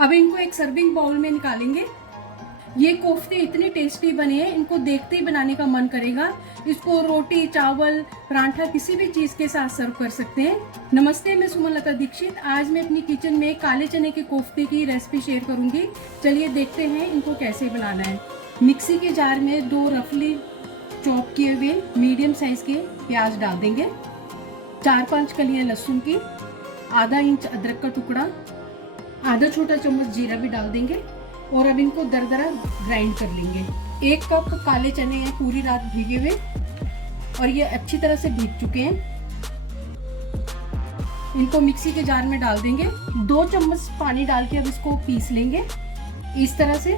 अब इनको एक सर्विंग बाउल में निकालेंगे। ये कोफ्ते इतने टेस्टी बने हैं, इनको देखते ही बनाने का मन करेगा। इसको रोटी, चावल, पराठा किसी भी चीज़ के साथ सर्व कर सकते हैं। नमस्ते, मैं सुमनलता दीक्षित। आज मैं अपनी किचन में काले चने के कोफ्ते की रेसिपी शेयर करूंगी। चलिए देखते हैं इनको कैसे बनाना है। मिक्सी के जार में 2 रफली चॉप किए हुए मीडियम साइज के प्याज डाल देंगे, 4-5 कलियां लहसुन की, आधा इंच अदरक का टुकड़ा, आधा छोटा चम्मच जीरा भी डाल देंगे और अब इनको दरदरा ग्राइंड कर लेंगे। 1 कप काले चने हैं पूरी रात भीगे हुए और ये अच्छी तरह से भीग चुके हैं। इनको मिक्सी के जार में डाल देंगे। 2 चम्मच पानी डाल के अब इसको पीस लेंगे इस तरह से।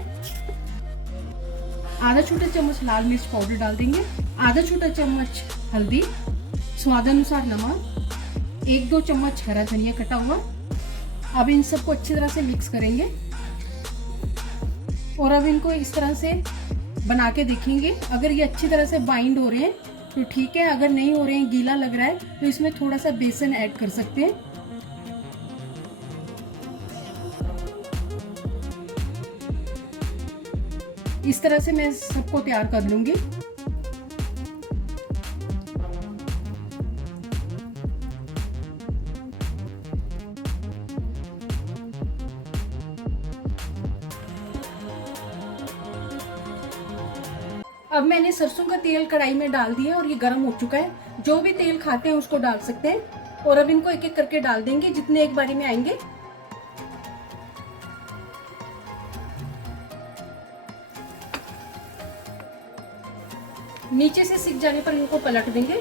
आधा छोटा चम्मच लाल मिर्च पाउडर डाल देंगे, आधा छोटा चम्मच हल्दी, स्वादानुसार नमक, 1-2 चम्मच हरा धनिया कटा हुआ। अब इन सबको अच्छी तरह से मिक्स करेंगे और अब इनको इस तरह से बना के देखेंगे। अगर ये अच्छी तरह से बाइंड हो रहे हैं तो ठीक है, अगर नहीं हो रहे हैं, गीला लग रहा है, तो इसमें थोड़ा सा बेसन ऐड कर सकते हैं। इस तरह से मैं सबको तैयार कर लूंगी। अब मैंने सरसों का तेल कढ़ाई में डाल दिया और ये गर्म हो चुका है। जो भी तेल खाते हैं उसको डाल सकते हैं और अब इनको एक एक करके डाल देंगे, जितने एक बारी में आएंगे। नीचे से सिक जाने पर इनको पलट देंगे।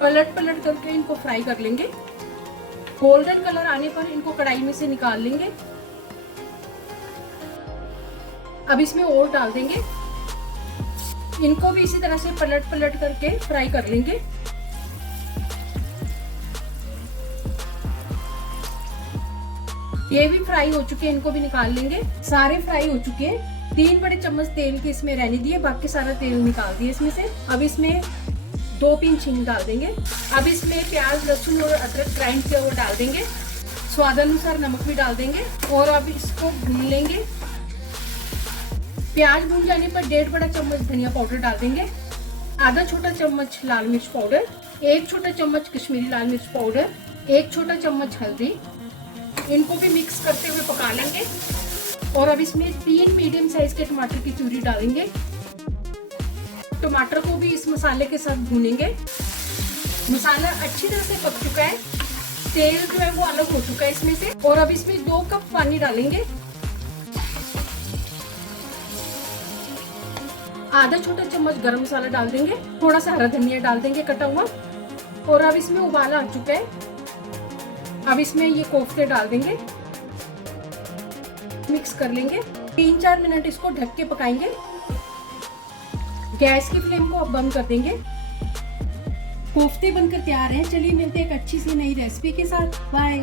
पलट करके इनको फ्राई कर लेंगे। गोल्डन कलर आने पर इनको कढ़ाई में से निकाल लेंगे। अब इसमें और डाल देंगे। इनको भी इसी तरह से पलट करके फ्राई कर लेंगे। ये भी फ्राई हो चुके हैं, इनको भी निकाल लेंगे। सारे फ्राई हो चुके हैं। 3 बड़े चम्मच तेल के इसमें रहने दिए, बाकी सारा तेल निकाल दिए इसमें से। अब इसमें 2 पिंच हींग डाल देंगे। अब इसमें प्याज, लहसुन और अदरक ग्राइंड किया हुआ डाल देंगे। स्वादानुसार नमक भी डाल देंगे और अब इसको भून लेंगे। प्याज भून जाने पर 1.5 बड़ा चम्मच धनिया पाउडर डाल देंगे, आधा छोटा चम्मच लाल मिर्च पाउडर, 1 छोटा चम्मच कश्मीरी लाल मिर्च पाउडर, 1 छोटा चम्मच हल्दी। इनको भी मिक्स करते हुए पका लेंगे और अब इसमें 3 मीडियम साइज के टमाटर की प्यूरी डालेंगे। टमाटर को भी इस मसाले के साथ भूनेंगे। मसाला अच्छी तरह से पक चुका है, तेल जो है वो अलग हो चुका है इसमें से। और अब इसमें 2 कप पानी डालेंगे। आधा छोटा चम्मच गरम मसाला डाल देंगे, थोड़ा सा हरा धनिया डाल देंगे कटा हुआ। और अब इसमें उबाला आ चुका है। अब इसमें ये कोफ्ते डाल देंगे, मिक्स कर लेंगे। 3-4 मिनट इसको ढक के पकाएंगे। गैस की फ्लेम को अब बंद कर देंगे। कोफ्ते बनकर तैयार हैं। चलिए मिलते हैं एक अच्छी सी नई रेसिपी के साथ। बाय।